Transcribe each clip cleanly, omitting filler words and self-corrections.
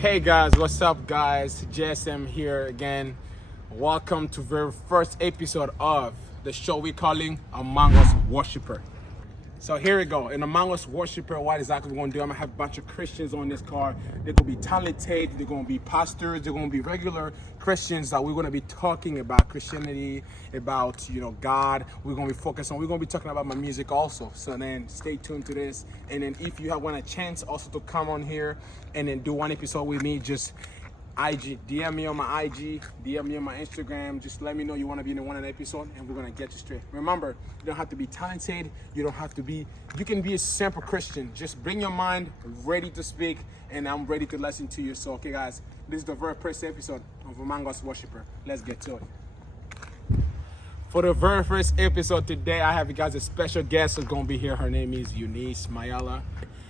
Hey guys, what's up guys? JSM here again. Welcome to the very first episode of the show we're calling Among Us Worshipper. So here we go. In Among Us Worshipper, what exactly we're going to do, I'm going to have a bunch of Christians on this car. They're going to be talented, they're going to be pastors, they're going to be regular Christians that we're going to be talking about Christianity, about, God. We're going to be talking about my music also. So then stay tuned to this. And then if you want a chance also to come on here and then do one episode with me, just DM me on my IG, DM me on my Instagram. Just let me know you want to be in one episode and we're going to get you straight. Remember, you don't have to be talented. You can be a simple Christian. Just bring your mind ready to speak and I'm ready to listen to you. So, okay guys, this is the very first episode of Among Us Worshipper. Let's get to it. For the very first episode today, I have you guys a special guest who's going to be here. Her name is Eunice Mayala.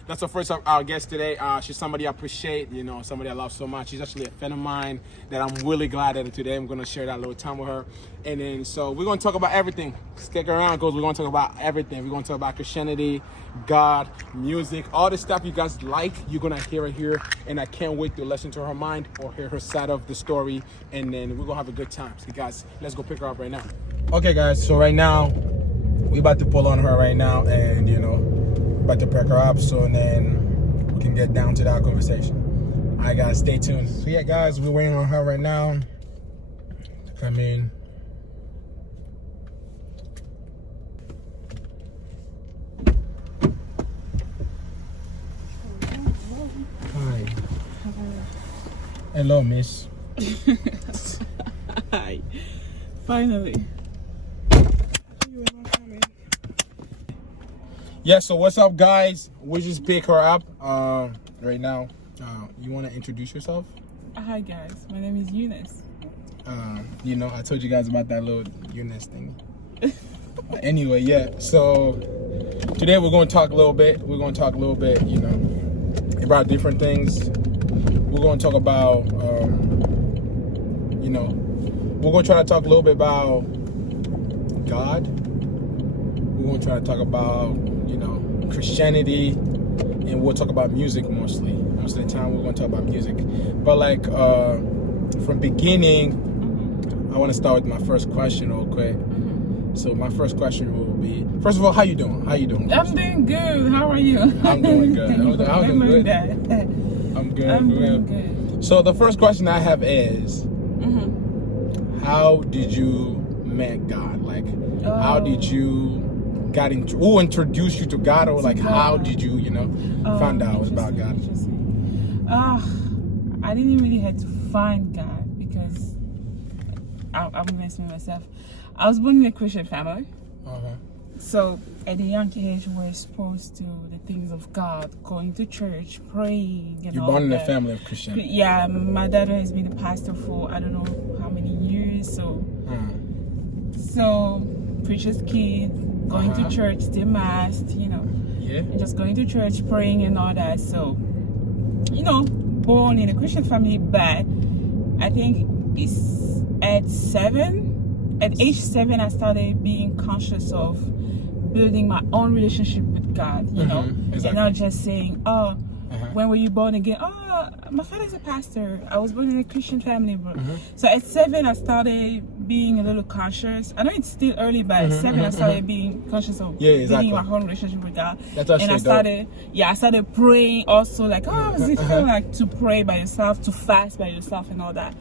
That's the first our guest today. She's somebody I appreciate, somebody I love so much. She's actually a friend of mine that I'm really glad that today I'm going to share that little time with her. And then, so we're going to talk about everything. Stick around because we're going to talk about everything. We're going to talk about Christianity, God, music, all the stuff you guys like. You're going to hear it here. And I can't wait to listen to her mind or hear her side of the story. And then we're going to have a good time. So guys, let's go pick her up right now. Okay, guys. So right now, we're about to pull on her right now. And, about to pick her up so then we can get down to that conversation. All right, guys, stay tuned. So yeah, guys, we're waiting on her right now to come in. Hi. Hello, miss. Hi. Finally. Yeah, so what's up, guys? We just pick her up right now. You want to introduce yourself? Hi, guys. My name is Eunice. I told you guys about that little Eunice thing. Anyway, yeah. So today we're going to talk a little bit. About different things. We're going to talk about, we're going to try to talk a little bit about God. We're going to try to talk about, Christianity, and we'll talk about music mostly. Most of the time we're going to talk about music. But from beginning, I want to start with my first question real quick. So my first question will be, first of all, how you doing? I'm doing good. How are you? I'm doing good. I'm doing good. I'm good. I'm doing good. So the first question I have is, how did you meet God? How did you who introduced you to God, or how did you, find out about God? I didn't really have to find God because I'm messing with myself. I was born in a Christian family. So at a young age, we're exposed to the things of God, going to church, praying, and You're all born in that. a family of Christianity. Yeah, my dad has been a pastor for I don't know how many years. So preacher's kid, going to church, still mass, and just going to church, praying and all that. So, born in a Christian family, but I think it's at age 7, I started being conscious of building my own relationship with God, Exactly. and not just saying, when were you born again? My father's a pastor. I was born in a Christian family, bro. So at 7, I started being a little conscious. I know it's still early, but at 7, I started being conscious of building my own relationship with God. That's and I started praying also, how does it feel like to pray by yourself, to fast by yourself and all that.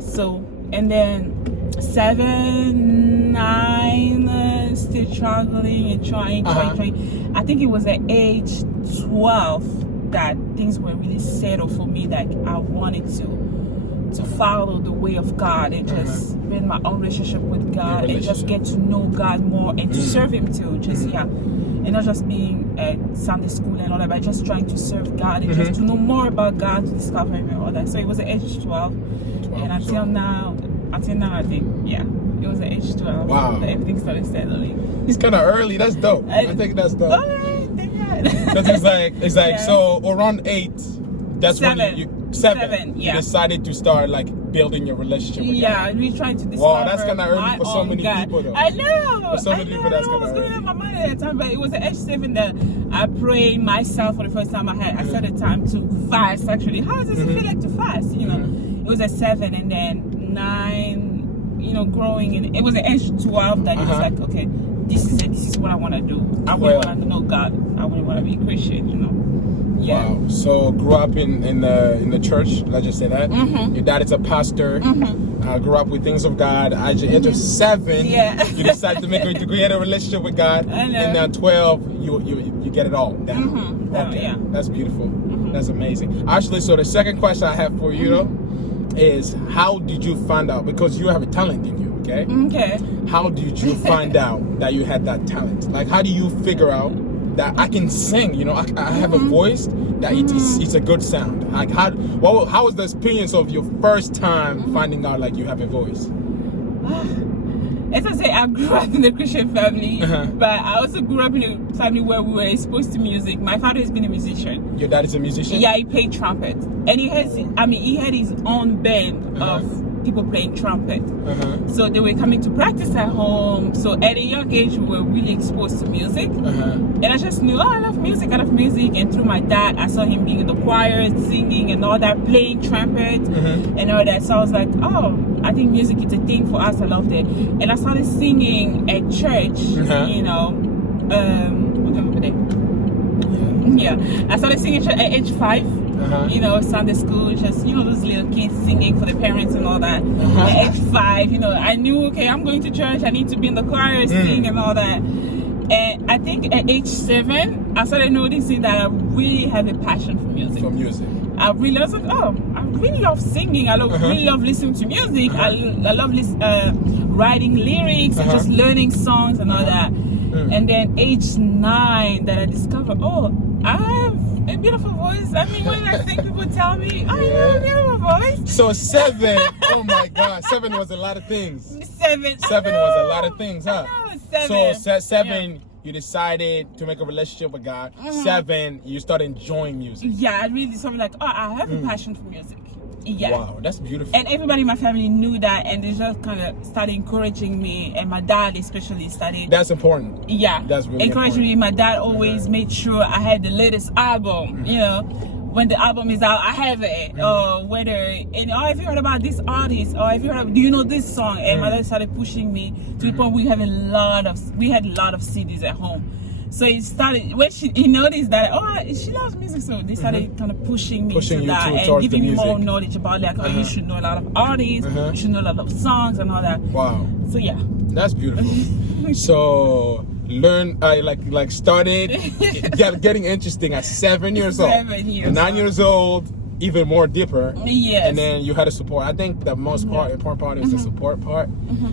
So, and then 7, 9, still struggling and trying. I think it was at age 12 that things were really settled for me, that I wanted to follow the way of God and just build my own relationship with God and just get to know God more and to serve Him too. And not just being at Sunday school and all that, but just trying to serve God and just to know more about God, to discover Him and all that. So it was at age 12 and until now, I think, it was at age 12. Wow. That everything started settling. It's kind of early. That's dope. I think that's dope. Alright, thank God. Because it's like, so around 8, that's 7. when you 7. Yeah. You decided to start like building your relationship with God. We tried to discover. Wow, that's kind of early for so many people, though. I know. For so many people, that's kind of going early. on my mind at that time, but it was at age 7 that I prayed myself for the first time. I set a time to fast. Actually, how does it feel like to fast? You know, it was at 7, and then 9. You know, growing, and it was at age 12 that it was like, okay, this is it. This is what I want to do. I really want to know God. I really want to be a Christian. You know. Yeah. Wow. So grew up in the church. Let's just say that. Your dad is a pastor. Grew up with things of God. At the age of 7, you decided to create a relationship with God. And 12, you get it all down. Okay. That's beautiful. That's amazing. Actually, so the second question I have for you though is, how did you find out? Because you have a talent in you. Okay. How did you find out that you had that talent? Like, how do you figure out that I can sing? You know, I have a voice that it's a good sound. Like, how was the experience of your first time finding out like you have a voice? As I say, I grew up in a Christian family, but I also grew up in a family where we were exposed to music. My father has been a musician. Your dad is a musician? Yeah, he played trumpet, and he had his own band of people playing trumpet. So they were coming to practice at home. So at a young age, we were really exposed to music. And I just knew, I love music. And through my dad, I saw him being in the choir, singing and all that, playing trumpet and all that. So I was like, oh, I think music is a thing for us. I loved it. And I started singing at church, you know. I started singing at age 5. You know, Sunday school, just, you know, those little kids singing for the parents and all that. At age 5, you know, I knew, okay, I'm going to church, I need to be in the choir, sing and all that. And I think at age 7, I started noticing that I really have a passion for music. I was like, oh, I really love singing. I really love listening to music. I love writing lyrics and just learning songs and all that. And then age 9 that I discovered, oh, I have a beautiful voice. I mean, when I sing, people tell me, I have a beautiful voice. So 7, oh my God, 7 was a lot of things. 7 was a lot of things, huh? I know, 7. So 7, you decided to make a relationship with God. 7, you started enjoying music. Yeah, I really something like, oh, I have a passion for music. Yeah. Wow, that's beautiful. And everybody in my family knew that, and they just kind of started encouraging me, and my dad especially started. That's important. Yeah, that's really encouraging me. My dad always made sure I had the latest album. You know, when the album is out, I have it. Or whether, and have you heard about this artist? Or have you heard? Do you know this song? And my dad started pushing me to the point we had a lot of CDs at home. So he started, when he noticed that, oh, she loves music, so they started kind of pushing me to that and giving me more knowledge about, like, oh, you should know a lot of artists, you should know a lot of songs and all that. Wow. So yeah. That's beautiful. So started getting interesting at 7 years old. 7 years. And 9 years old, even more deeper. Yes. And then you had a support. I think the most important part is the support part,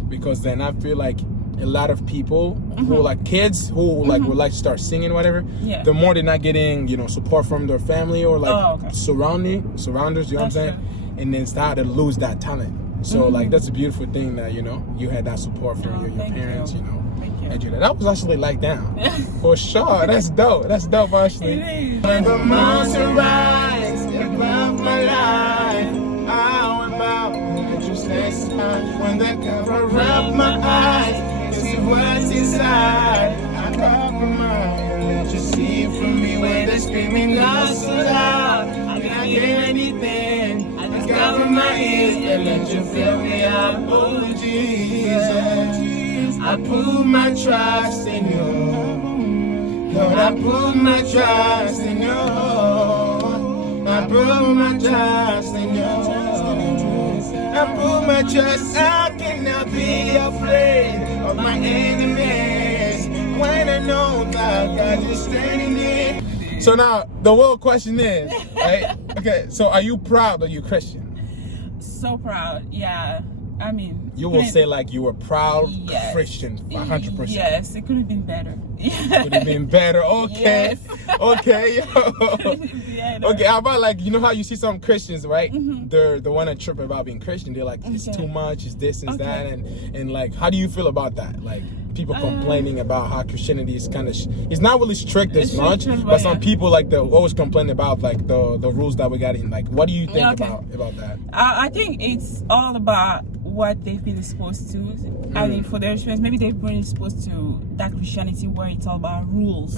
because then I feel like a lot of people who like kids who like would like to start singing, whatever. The more they're not getting, you know, support from their family or like surrounders. You know what I'm saying? True. And then start to lose that talent. So like that's a beautiful thing that, you know, you had that support from your parents. You know. And that was actually like down for sure. That's dope. That's dope, actually. The mountain rise above my life. How about just when the cover up my eyes? See what's inside. I compromise. Let you see from me when they're screaming out so loud. I can't hear anything. I just cover my ears and let you fill me up. Oh Jesus, I put my trust in you. Lord, I put my trust in you. I put my trust in you. I put my trust. I cannot be afraid of my enemies when I know that God is standing there. So now the real question is, right? Okay, so are you proud that you're Christian? So proud, yeah. I mean, You will say like you were proud Yes. Christian, 100%. Yes, it could have been better. Could have been better. Okay. Yes. Okay. Yeah, Okay, how about like, you know how you see some Christians, right? They're the one that trip about being Christian. They're like, it's Okay. too much, it's this, it's Okay. that. And like, how do you feel about that? Like, people complaining about how Christianity is kind of, it's not really strict as It's much, strict, but some yeah. people like, they always complain about like the rules that we got in. Like, what do you think Okay. about that? I think it's all about what they've been exposed to. I mean, for their experience, maybe they've been exposed to that Christianity where it's all about rules.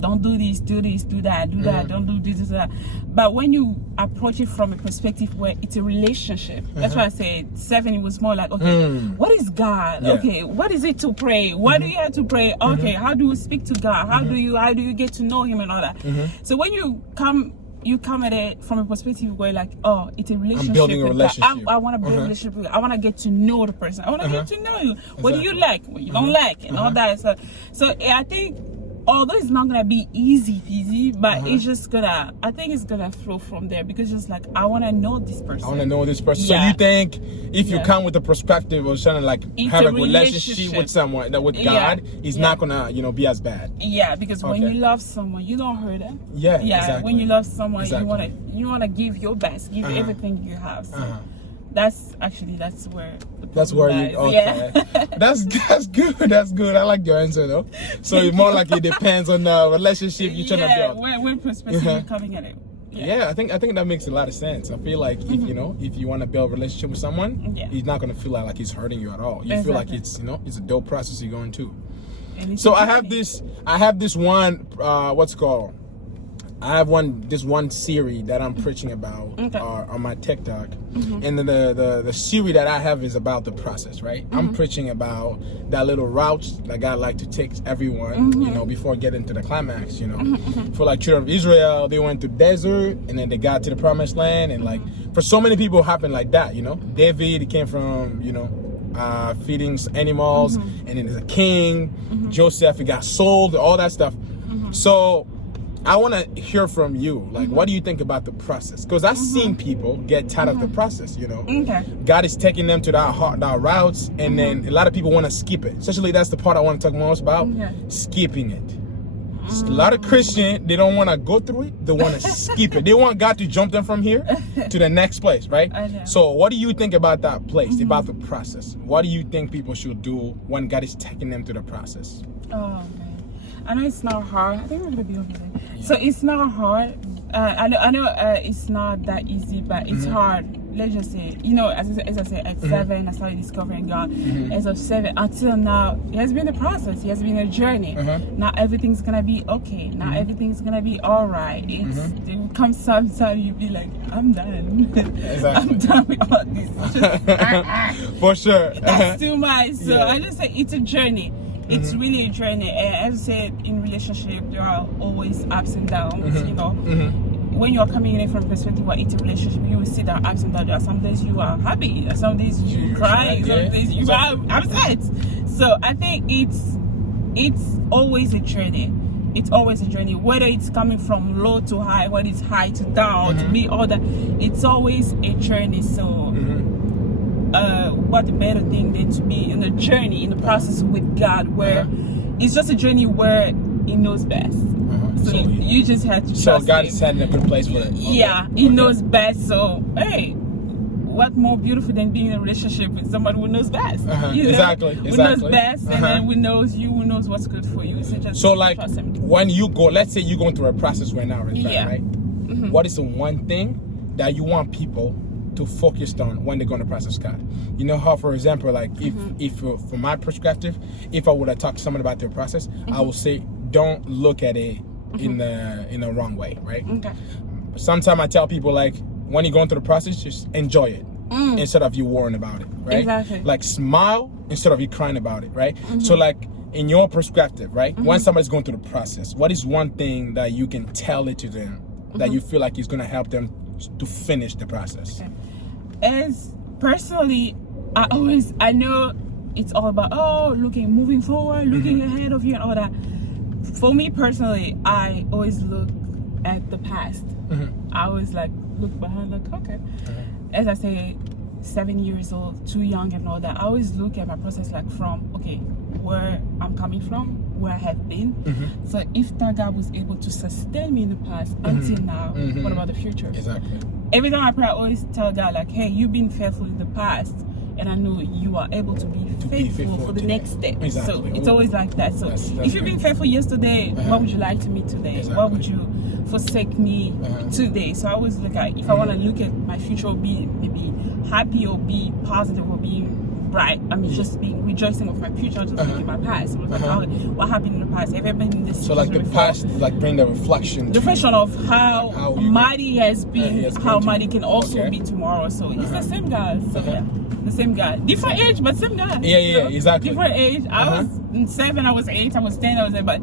Don't do this, do that, do that, don't do this, that. But when you approach it from a perspective where it's a relationship, that's why I said 7, it was more like, okay, what is God? Yeah. Okay, what is it to pray? What do you have to pray? Okay, how do you speak to God? How do you get to know Him and all that? So when you come at it from a perspective where like, oh, it's a relationship. I'm building a with God. relationship. I want to build a relationship with God. I want to get to know the person. I want to get to know you. What do you like? What you don't like? And all that. So I think, although it's not gonna be easy peasy, but it's just gonna, I think it's gonna flow from there, because just like, I want to know this person. I want to know this person. Yeah. So you think if you Yeah. come with the perspective of trying to like It's have a a relationship relationship. with someone, that with Yeah. God, is Yeah. not gonna, be as bad. Yeah, because when Okay. you love someone, you don't hurt them. Yeah, Yeah, exactly. when you love someone, Exactly. you wanna give your best, give everything you have. So that's where the That's problem where you lies. okay. Yeah. That's good. That's good. I like your answer though. So it's more like it depends on the relationship you're trying to Yeah, build. when perspective you're coming at it. Yeah, I think that makes a lot of sense. I feel like if you want to build a relationship with someone, Yeah. he's not gonna feel like he's hurting you at all. You feel like Exactly. it's a dope process you're going to. And it's So a I have journey. this one what's it called? I have this one series that I'm preaching about on my TikTok, and then the series that I have is about the process, right? I'm preaching about that little route that God like to take everyone, before getting to the climax, For like children of Israel, they went to desert and then they got to the promised land, and like for so many people, it happened like that, David, he came from, feeding animals, and then there's a king. Joseph, he got sold, all that stuff. So I want to hear from you. Like, what do you think about the process? Because I've seen people get tired of the process, Okay. God is taking them to that routes, and then a lot of people want to skip it. Especially that's the part I want to talk most about, skipping it. A lot of Christians, they don't want to go through it. They want to skip it. They want God to jump them from here to the next place, right? I know. So what do you think about that place, about the process? What do you think people should do when God is taking them to the process? Oh man, I know it's not hard. I think we're gonna be okay. So it's not hard. I know it's not that easy, but it's hard. Let's just say, as I said, at 7, I started discovering God. As of 7 until now, it has been a process. It has been a journey. Now everything's gonna be okay. Now everything's gonna be all right. There will come some time you be like, I'm done. I'm done with all this. Just, For sure. that's too much. So Yeah. I just say it's a journey. It's really a journey. And as I said, in relationship, there are always ups and downs. When you're coming in from a perspective where it's a relationship, you will see that ups and downs. There are some days you are happy, some days you cry, some days you are upset. So I think it's always a journey. It's always a journey. Whether it's coming from low to high, whether it's high to down, to be all that, it's always a journey. So what a better thing than to be in a journey, in the process with God, where it's just a journey where He knows best. So you just have to trust So God Him. is setting a good place for it. Yeah, He knows best. So hey, what more beautiful than being in a relationship with somebody who knows best? Exactly. Who knows best, and then who knows you, who knows what's good for you. So just like trust Him. when you go, let's say you're going through a process right now, right? What is the one thing that you want people to focus on when they're going to process God? You know how, for example, like if from my perspective, if I would have talked to someone about their process, I would say don't look at it in the wrong way, right? Okay. Sometimes I tell people, like, when you're going through the process, just enjoy it instead of you worrying about it, right? Exactly. Like, smile instead of you crying about it, right? So like, in your perspective, right, when somebody's going through the process, what is one thing that you can tell it to them that you feel like is going to help them to finish the process? As personally, I know it's all about moving forward, looking ahead of you and all that. For me personally, I always look at the past. I always like look behind, like, okay. As I say, 7 years old, too young and all that. I always look at my process like from, okay, where I'm coming from, where I have been. So if that God was able to sustain me in the past until now, what about the future? Exactly. Every time I pray, I always tell God like, hey, you've been faithful in the past, and I know you are able to be faithful for the next step. Exactly. So it's always like that. So that's if you've been faithful yesterday, what would you like to me today? Exactly. What would you forsake me today? So I always look at, if I want to look at my future, or be maybe happy or be positive or be bright, I mean, just be rejoicing of my future, just look at my past. It was like, what happened in the past? Have you ever been in this? So like the past, like bring the reflection of how mighty he has been, how mighty can also be tomorrow. So he's the same God. So yeah, the same God, different age, but same God. Yeah, exactly. Different age. I was 7, I was 8, I was 10, I was 8, but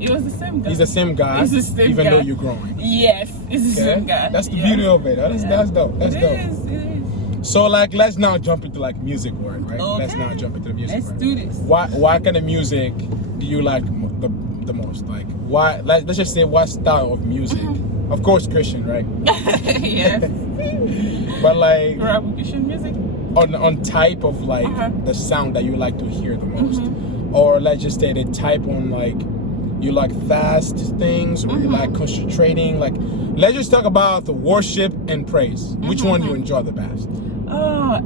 it was the same God. He's the same God, He's the same even God. though you're growing. Yes, it's the same God. That's the beauty of it. That's dope. That's dope. It is. So like, let's now jump into like music word, right? Okay. Let's now jump into the music Let's word. do this. What kind of music do you like the most? Like, why? Let's just say, what style of music? Of course, Christian, right? Yes. But like, Christian music. on type of like the sound that you like to hear the most, or let's just say the type on like you like fast things, or you like concentrating. Like, let's just talk about the worship and praise. Which one you enjoy the best?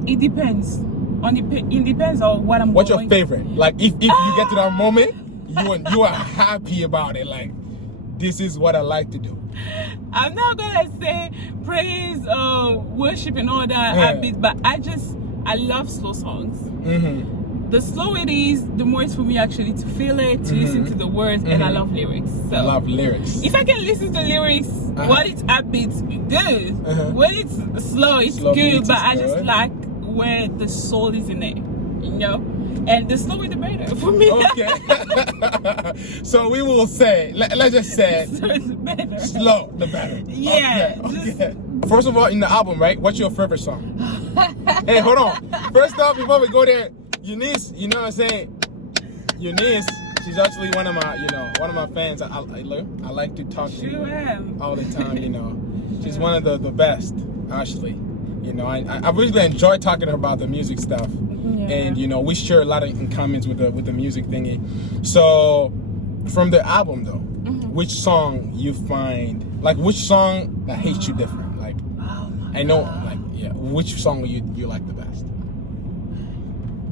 It depends. It depends on what I'm. What's your favorite? Like, if you get to that moment, you are happy about it. Like, this is what I like to do. I'm not gonna say praise, worship, and all that bit, but I love slow songs. The slower it is, the more it's for me actually to feel it, to listen to the words, and I love lyrics. So I love lyrics. if I can listen to lyrics while it's upbeat, good. When it's slow, it's Slow good. beats But is I just good. like where the soul is in it, you know. And the slower the better for me. Okay. So we will say, let's just say, So it's better. slow the better. Yeah, Okay. First of all, in the album, right? What's your favorite song? Hey, hold on. First off, before we go there, Eunice, you know what I'm saying? Eunice, she's actually one of my fans. I like to talk to her all the time. You know, she's one of the best, actually. You know, I really enjoy talking to her about the music stuff, and you know, we share a lot in comments with the music thingy. So, from the album though, which song you find, like, which song that hits you different? Like, I know, like, which song you like the best?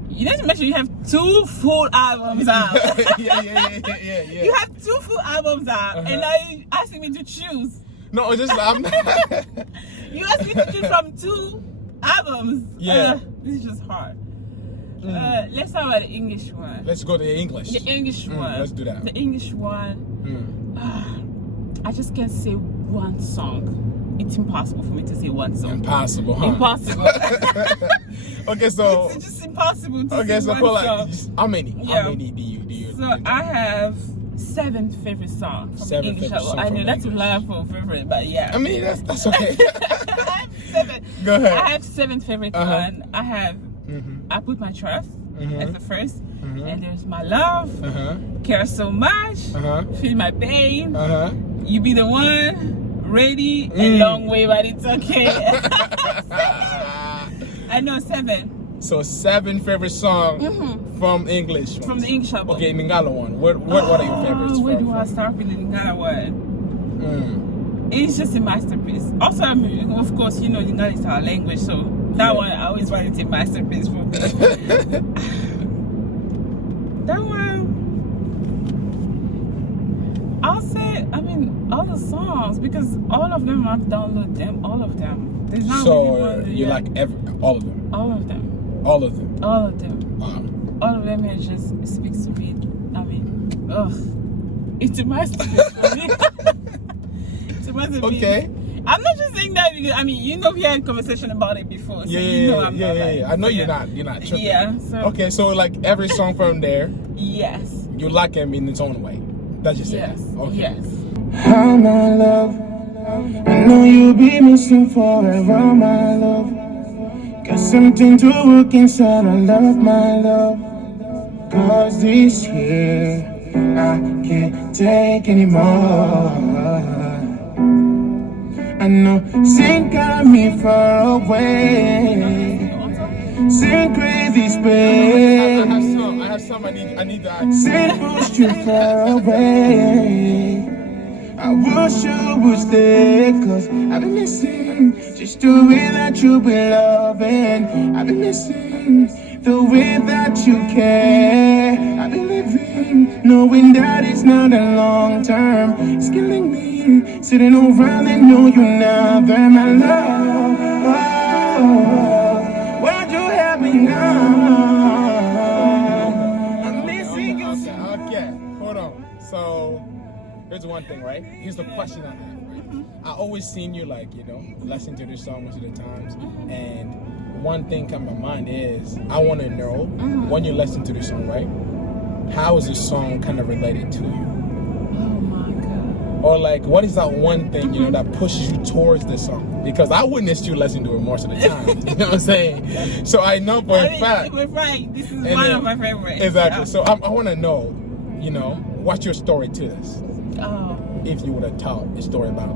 You need to make sure you have 2 full albums out. Yeah. You have 2 full albums out, and now you asking me to choose. No, it's just I'm not. You asked me to choose from 2 albums. Yeah. This is just hard. Let's talk about the English one. Let's go to the English. The English one. Let's do that. The English one. I just can't say one song. It's impossible for me to say one song. Impossible, huh? Impossible. Okay, so It's just impossible to okay, say so one for like, song. how many? Yeah. How many do you? So I have 7 favorite songs from 7 English. favorite songs I know from that's a English. lot for favorite, but yeah. I mean, that's okay. I have 7. Go ahead. I have 7 favorite one. I have I Put My Trust as the first, and there's My Love, Care So Much, Feel My Pain, You Be the One, Ready, and Long Way, but it's okay. I know 7. So 7 favorite songs from English. From the English album. Okay, Lingala one. What are your favorites? Where from? do I start with the Lingala one? It's just a masterpiece. Also, I mean, of course, you know, Lingala is our language, so that one I always wanted to masterpiece for me. That one, I'll say, I mean, all the songs, because all of them, I've downloaded them, all of them. There's not So really one, you like all of them? all of them. All of them. All of them. Wow. All of them, it just speaks to me. I mean, it's a masterpiece for me. It's a masterpiece. Okay. I'm not just saying that because, I mean, you know, we had a conversation about it before. So you know I'm not like, I know so you're not tripping. Yeah. So, Okay, so like every song from there, yes. you like him in its own way. That's just Yes. it. Okay. Yes. How my love, I know you'll be missing forever, my love. Got something to work inside, I love my love. Cause this year, I can't take anymore. I know sin got me far away. in crazy I space. have some I need to ask. Said pushed you far away. I wish you would stay, cause I've been missing just the way that you be loving. I've been missing the way that you care. I've been living knowing that it's not a long term. It's killing me, sitting around and know you're never my love. Why'd you have me now? I'm missing you. Okay, hold on. So here's one thing, right? Here's the question I have, right? I always seen you listen to this song most of the times, and one thing come to my mind is I want to know when you listen to this song, right? How is this song kind of related to you? Oh my God. Or like, what is that one thing that pushes you towards this song? Because I witnessed you listen to it most of the time. You know what I'm saying? So I know for a fact. Right. This is one of my favorites. Exactly. Yeah. So I want to know, what's your story to this? Oh. If you would have told a story about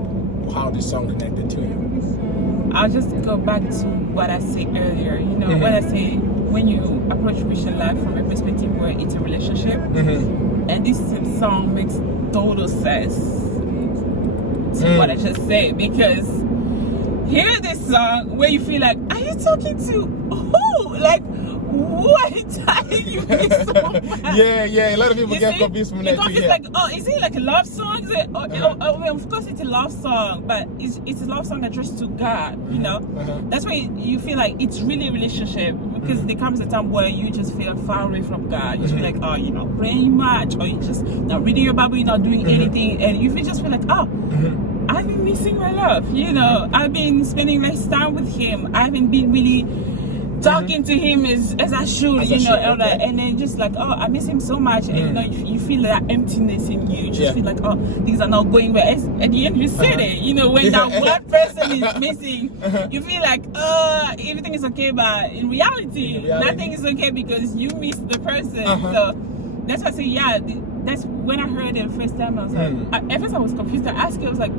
how this song connected to you. I'll just go back to what I said earlier. What I say, when you approach Christian life from a perspective where it's a relationship, and this song makes total sense to what I just said, because hear this song where you feel like, are you talking to who? Like, what time you miss so much? Yeah. A lot of people get confused from that because too. It's like, oh, is it like a love song? Is it, well, of course it's a love song, but it's a love song addressed to God. That's why you feel like it's really a relationship, because there comes a time where you just feel far away from God. You feel like, oh, you're not praying much, or you're just not reading your Bible, you're not doing anything, and you just feel like, oh. I've been missing my love, I've been spending less time with him. I haven't been really talking to him as I should, okay. And then just like, oh, I miss him so much, and you feel that emptiness in you. You just feel like, oh, things are not going well. At the end, you said it, when that one person is missing, you feel like, everything is okay, but in reality, nothing is okay because you miss the person. So that's why I say, that's when I heard it the first time. I was like, at first I was confused. I asked you, I was like,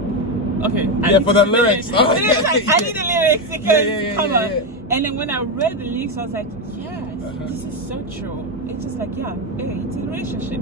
okay. For the lyrics. I need the lyrics because come on. And then when I read the lyrics, I was like, yes, this is so true. It's just like, it's a relationship.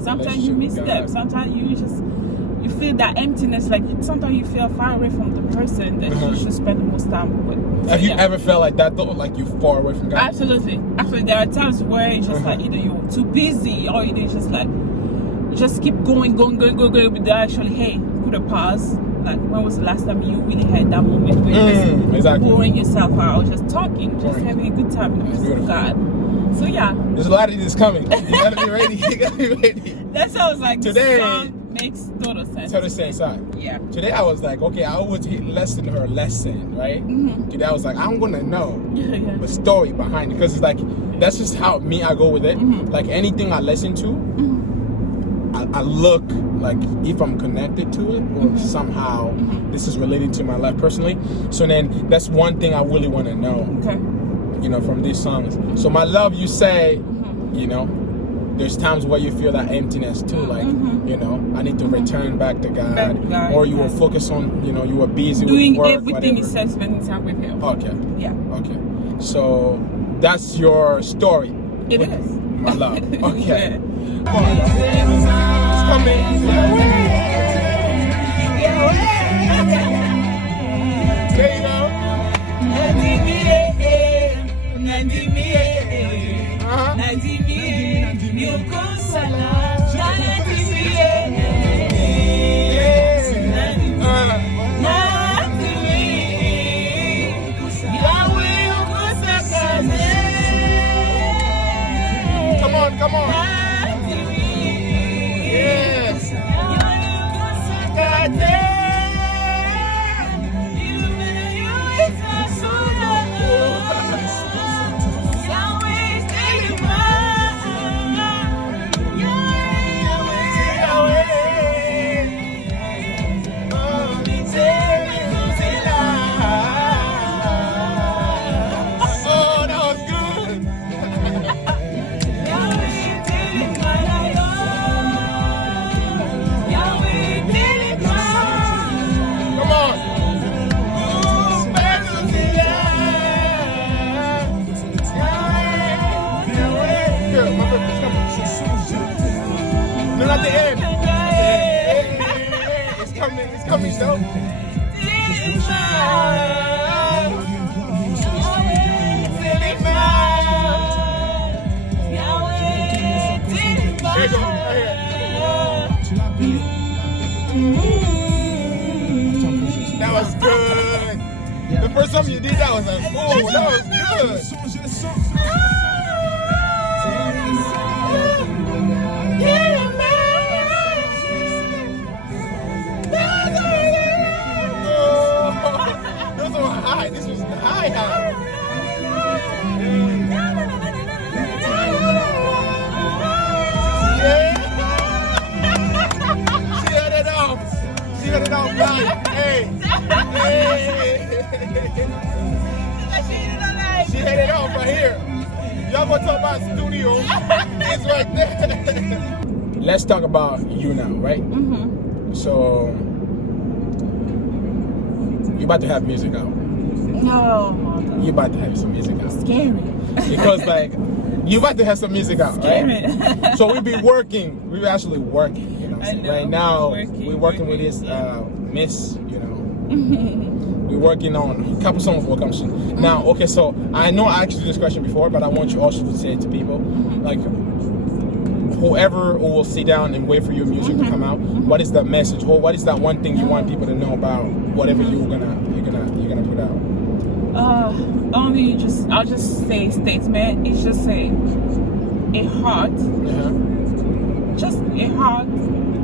Sometimes you miss them. Sometimes you feel that emptiness. Like sometimes you feel far away from the person that you should spend the most time with. Have you ever felt like that though? Like you far away from God? Absolutely. There are times where it's just like either you're too busy or you're just like, you just keep going, but actually, hey, put a pause. Like, when was the last time you really had that moment where you're just pouring yourself out, just talking, just having a good time in the presence of God? So there's a lot of this coming. You gotta be ready. That's how I was like, today, this song makes total sense. Total sense, yeah. Today I was like, okay, I always lesson her lesson, right? Today I was like, I'm gonna know the story behind it, because it's like, that's just how I go with it. Like anything I listen to, I look like if I'm connected to it, or somehow this is related to my life personally. So then that's one thing I really want to know, from these songs. So my love, you say, there's times where you feel that emptiness too, like, I need to return back to God, or you were focused on, you were busy doing with work, everything you said, spending time with him. Okay. Yeah. Okay. So that's your story. It is. My love. Okay. Come on. Yes. at the end. Yeah. It's coming, though. Here you go, right here. That was good. The first time you did that was like, oh, that was good. Those were high. This was high. She got it off right. Hey. She had it off right here. Y'all gonna talk about studio. It's right there. Let's talk about you now, right? So you about to have music out. No. You about to have some music out. Scary. Because like you about to have some music out, right? Scary. So we've been working. We're actually working. You know, I know. right now We're working with this Miss. You know, we're working on a couple songs will come soon. Now, okay, so I know I asked you this question before, but I want you also to say it to people, like whoever will sit down and wait for your music to come out. What is the message, or what is that one thing you want people to know about whatever you're gonna put out? I'll just say statement. It's just a heart, just a heart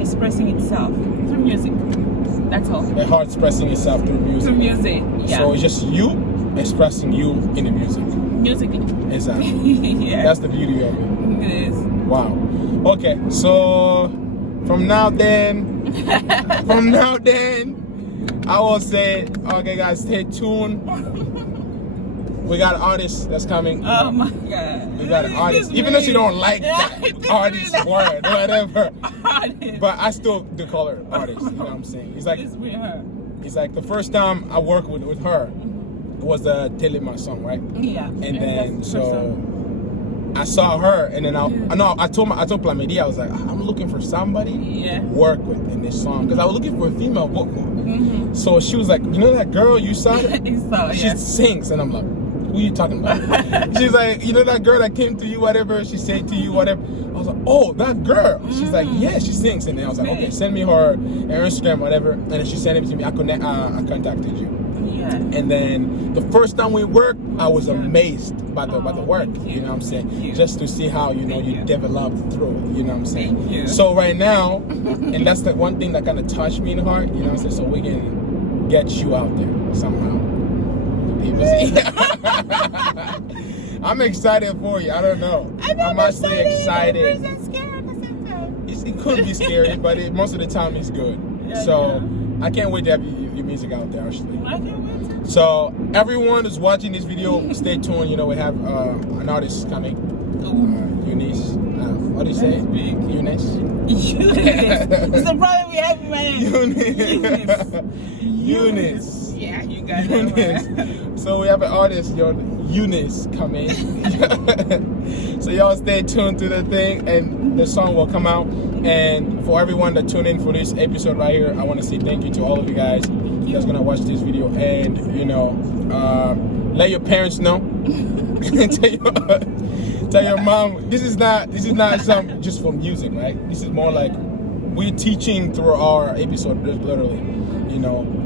expressing itself through music. That's all. The heart expressing itself through music. Through music, yeah. So it's just you expressing you in the music. Music. Exactly. Yeah. That's the beauty of it. It is. Wow. Okay, so from now then, I will say, okay guys, stay tuned. We got an artist that's coming. Oh my God. We got an artist, even though she don't like that artist word, whatever. Artist. But I still do call her artist. You know what I'm saying? It's like It's with her. it's like the first time I worked with her was the Telema song, right? Yeah. And then that's the first so one. I saw her, and then I told Plamedi, I was like, I'm looking for somebody Yeah. work with in this song, because I was looking for a female vocal. So she was like, you know that girl you saw? She Yeah. sings, and I'm like, who are you talking about? She's like, you know that girl that came to you, whatever, she said to you, whatever. I was like, oh, that girl. She's like, yeah, she sings. And then I was like, okay, send me her Instagram, whatever. And then she sent it to me. I contacted you. Yeah. And then the first time we worked, I was amazed by the work. You know what I'm saying? Just to see how you developed through. You know what I'm saying? Thank you. So right now, and that's the one thing that kind of touched me in the heart. You know what I'm saying? So we can get you out there somehow. People see. I'm excited for you. I don't know. I'm actually excited. It could be scary, but most of the time it's good. So I can't wait to have your music out there, actually. I can't wait to. So everyone who's watching this video, stay tuned. You know, we have an artist coming. Eunice. What do you say? Eunice. Eunice. It's a problem we have in my name. Eunice. Yeah, you got it. So we have an artist, Eunice, coming. So y'all stay tuned to the thing, and the song will come out. And for everyone that tuned in for this episode right here, I want to say thank you to all of you guys that's gonna watch this video. And let your parents know. Tell your mom. This is not some just for music, right? This is more like we're teaching through our episode, literally.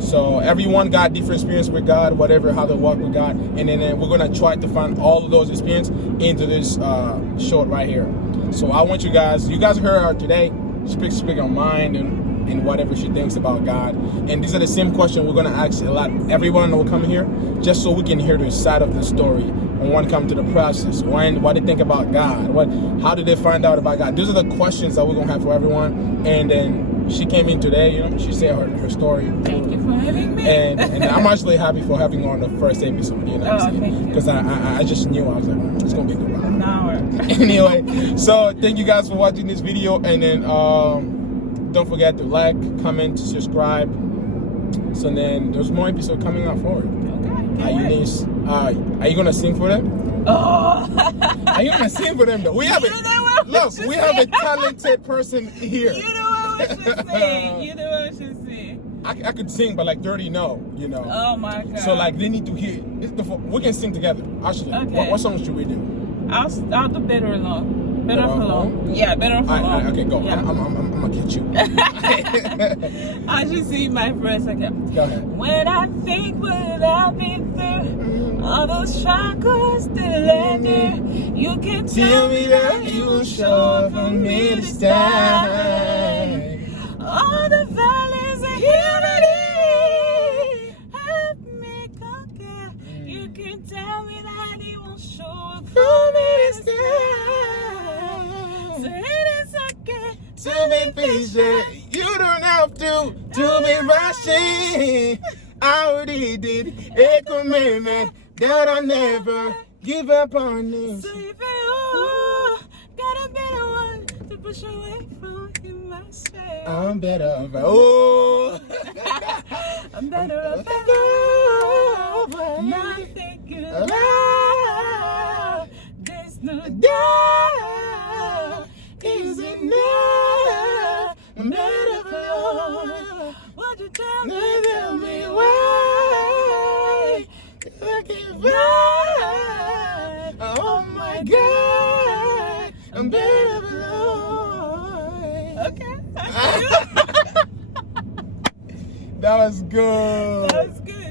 So everyone got different experience with God, whatever, how they walk with God, and then we're gonna try to find all of those experience into this short right here. So I want you guys heard her today speak her mind and whatever she thinks about God. And these are the same questions we're gonna ask everyone that will come here, just so we can hear the side of the story and want to come to the process. What they think about God, how did they find out about God? These are the questions that we're gonna have for everyone. And then she came in today, she said her story. Thank you for having me. And I'm actually happy for having her on the first episode, what I'm saying? Because I just knew, I was like, it's going to be a good ride. An hour. Anyway, so thank you guys for watching this video. And then don't forget to like, comment, subscribe. So then there's more episodes coming out forward. Okay. Eunice, are you going to sing for them? Oh. Are you going to sing for them though? We have it. Look, we have a talented person here. You know what we should say. You know what we should say. I could sing, but like 30 no, you know. Oh my God. So like they need to hear. We can sing together. Actually, Okay. what song should we do? I'll do Better Alone. Better Better Off Off Alone. Alone? Yeah, Better Off All Alone. right, okay, go. Yeah. I'm gonna get you. I should see my first. Okay. Go ahead. When I think what I've been through, all those struggles that led there, you can Tell me that you will show up for me this time. all the valleys and humility help me conquer. You can tell me that He will show up for me this time. So it is okay To be patient, you don't have to be rushing. I already did a commitment that I'll never give up on this. So if you got a better one to push away from, you must say I'm better off. Oh, I'm better off alone. Nothing good. There's no doubt. is enough. I'm better off alone. Would you tell me? Tell me why I can't find. Oh my God, I'm better off alone. Okay. That was good. That's good.